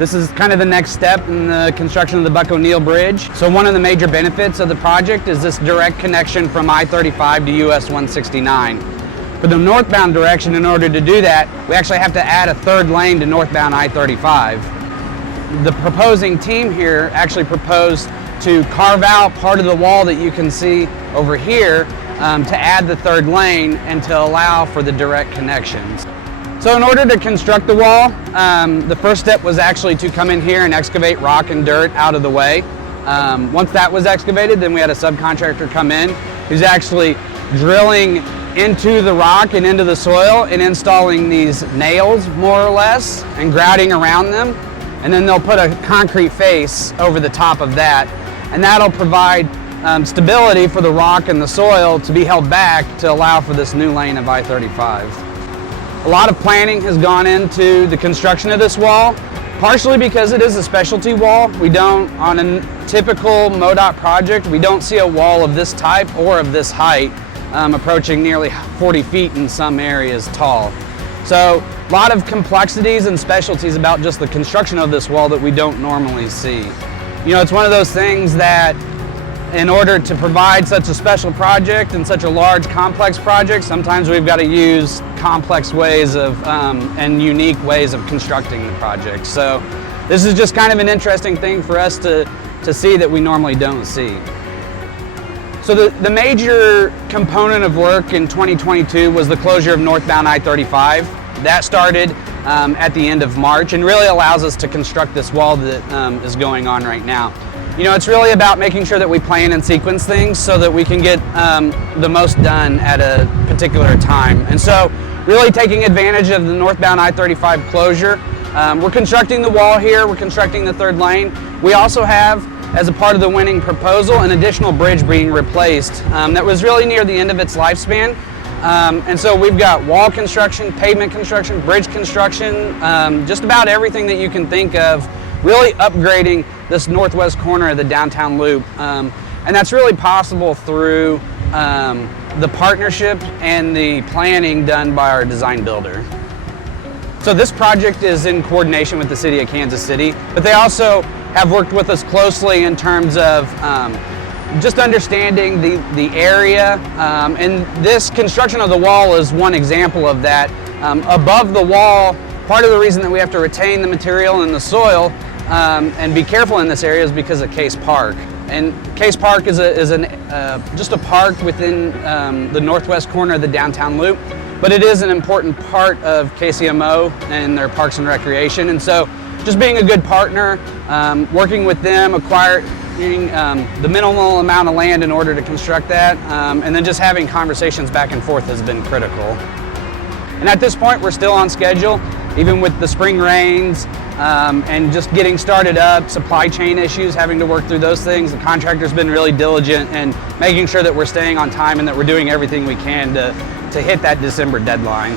This is kind of the next step in the construction of the Buck O'Neil Bridge. So one of the major benefits of the project is this direct connection from I-35 to US 169. For the northbound direction, in order to do that, we actually have to add a third lane to northbound I-35. The proposing team here actually proposed to carve out part of the wall that you can see over here to add the third lane and to allow for the direct connections. So in order to construct the wall, the first step was actually to come in here and excavate rock and dirt out of the way. Once that was excavated, then we had a subcontractor come in who's actually drilling into the rock and into the soil and installing these nails, more or less, and grouting around them. And then they'll put a concrete face over the top of that, and that'll provide stability for the rock and the soil to be held back to allow for this new lane of I-35. A lot of planning has gone into the construction of this wall, partially because it is a specialty wall. We don't, on a typical MoDOT project, we don't see a wall of this type or of this height, approaching nearly 40 feet in some areas tall. So a lot of complexities and specialties about just the construction of this wall that we don't normally see. You know, it's one of those things that in order to provide such a special project and such a large, complex project, sometimes we've got to use complex ways of and unique ways of constructing the project. So this is just kind of an interesting thing for us to see that we normally don't see. So the major component of work in 2022 was the closure of northbound I-35. That started at the end of March and really allows us to construct this wall that is going on right now. You know, it's really about making sure that we plan and sequence things so that we can get the most done at a particular time. And so really taking advantage of the northbound I-35 closure. We're constructing the wall here, we're constructing the third lane. We also have, as a part of the winning proposal, an additional bridge being replaced that was really near the end of its lifespan. And so we've got wall construction, pavement construction, bridge construction, just about everything that you can think of, really upgrading this northwest corner of the downtown loop. And that's really possible through the partnership and the planning done by our design builder. So this project is in coordination with the City of Kansas City, but they also have worked with us closely in terms of just understanding the area. And this construction of the wall is one example of that. Above the wall, part of the reason that we have to retain the material in the soil and be careful in this area is because of Case Park. And Case Park is just a park within the northwest corner of the downtown loop, but it is an important part of KCMO and their Parks and Recreation. And so just being a good partner, working with them, acquiring the minimal amount of land in order to construct that, and then just having conversations back and forth has been critical. And at this point, we're still on schedule, even with the spring rains and just getting started up, supply chain issues, having to work through those things. The contractor's been really diligent and making sure that we're staying on time and that we're doing everything we can to hit that December deadline.